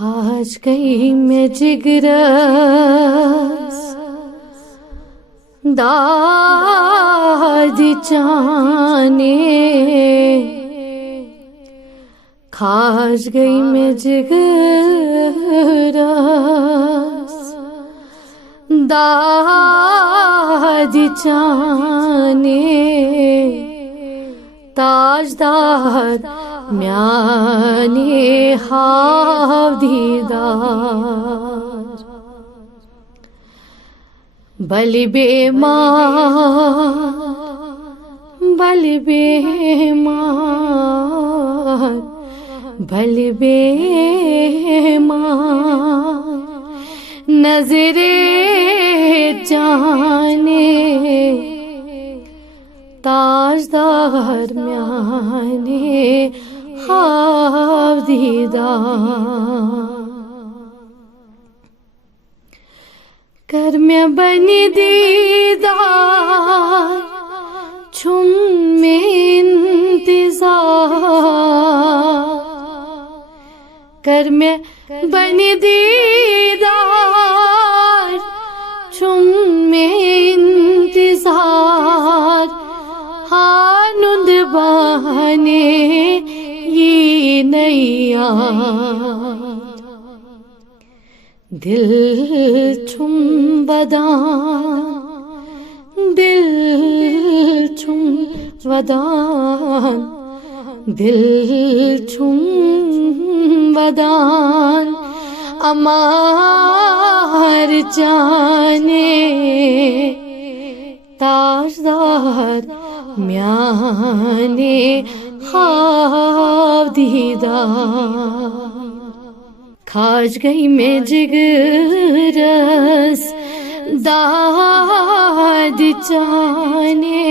खाज गई मैं जिगरस दादी चाने, खाज गई मैं जिगरस दादी चाने, ताजदार म्याने हाव दीदार, बलि बेमार बलि बेमार बलि बेमार, नजरे जाने ताजदार म्याने हाव दीदार, कर मैं बनी दीदार छुम में इंतजार, कर मैं बनी दीदार छुम में इंतजार, हानुंद बहाने ये नैया, दिल छुम वदान दिल छुम वदान दिल छुम वदान, अमार जाने ताजदार म्याने हाव दीदार, खाज गई मैं जिगरस दादी चाने,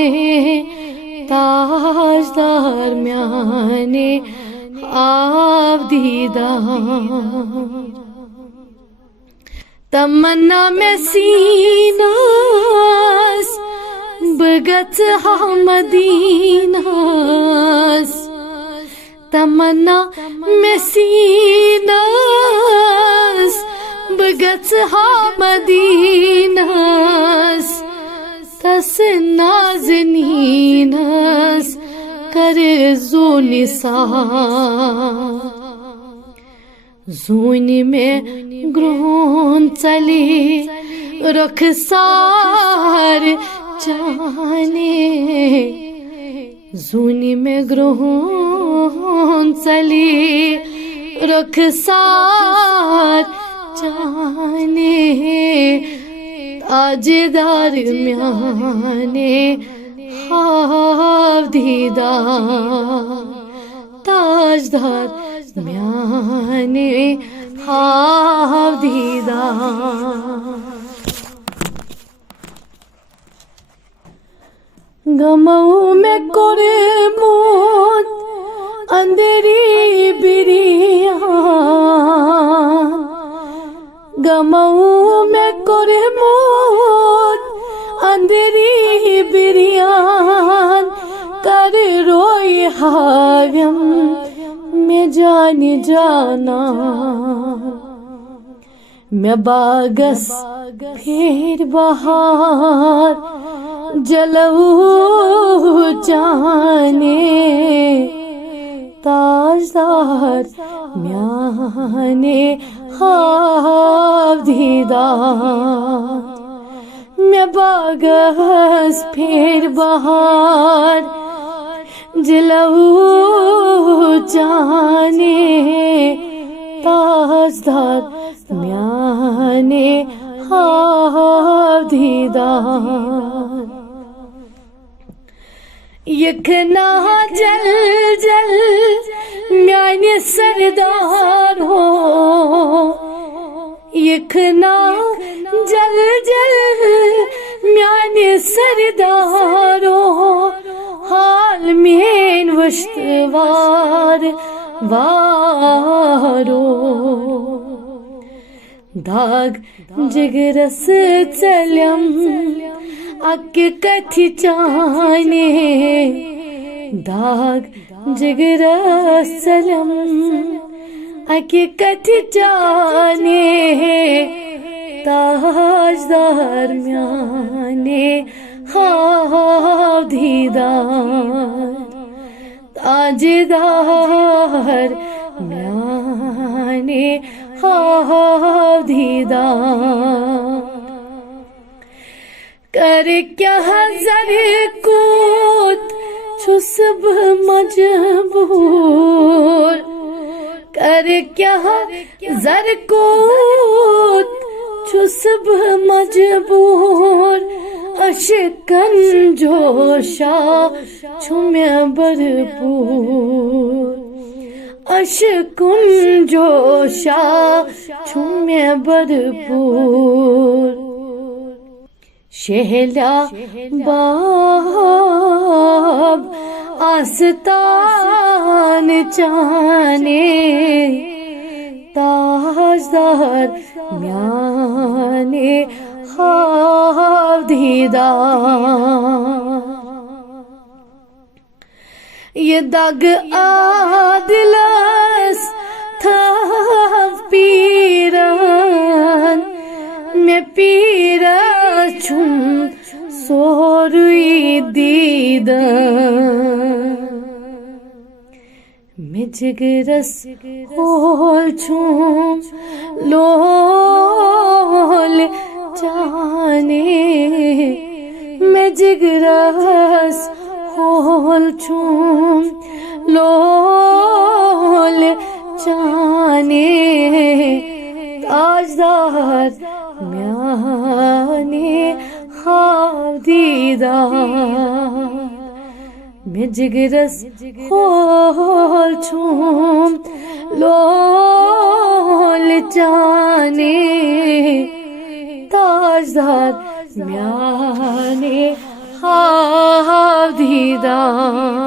ताजदार म्याने हाव दीदार, तमन्ना में सीनास बगत हा मदीनास, तमन्ना में सीनास बगत हा मदीनास, तस नाज़नीनास कर जो निसार, जूनी में ग्रोन चले रखसार जाने, जूनी में ग्रोन चले रखसार जाने, ताजदार म्याने हाव दीदार, ताजदार म्याने हाव दीदार, गमऊ में कोरे मोत अंधेरी बिरिया, गमऊ में कोरे मोत अंधेरी बिरियान, कर रोई हाव्यम में जाने जाना, मैं बागस फिर बहार जलऊ जाने, ताजदार म्याने हाव दीदार, मैं बागस फिर बहार जलऊ जाने, ताजदार म्याने हाव दीदार, यखना जल जल म्याने सरदार हो, यखना जल जल म्याने सरदार हो, हाल मेन वश्तवार वारो, दाग जिगरस चलम अक्के कथि चाने, दाग जिगरस चलम अके कथि जाने ताजदार म्याने हाव दीदार ताजदार म्याने हाव दीदार कर क्या हज़र कूत छुसब मजबूर कर क्या हज़र कूत छुसब मजबूर अशकन जोशा छुम्या भरपूर अशकुन जोशा छुम्या भरपूर शहला बाब आस्तान चाने ताजदार म्याने हाव दीदार ये दाग आदिलस था पीरन मैं पीरा छुम सोरुई दीदा मैं जिगरस होल छुम लोल जाने मैं जिगरस होल छुम लोल जाने ताजदार म्याने हाव दीदार मैं जिगरस होल छुम लोल जाने ताजदार म्याने हाव दीदार।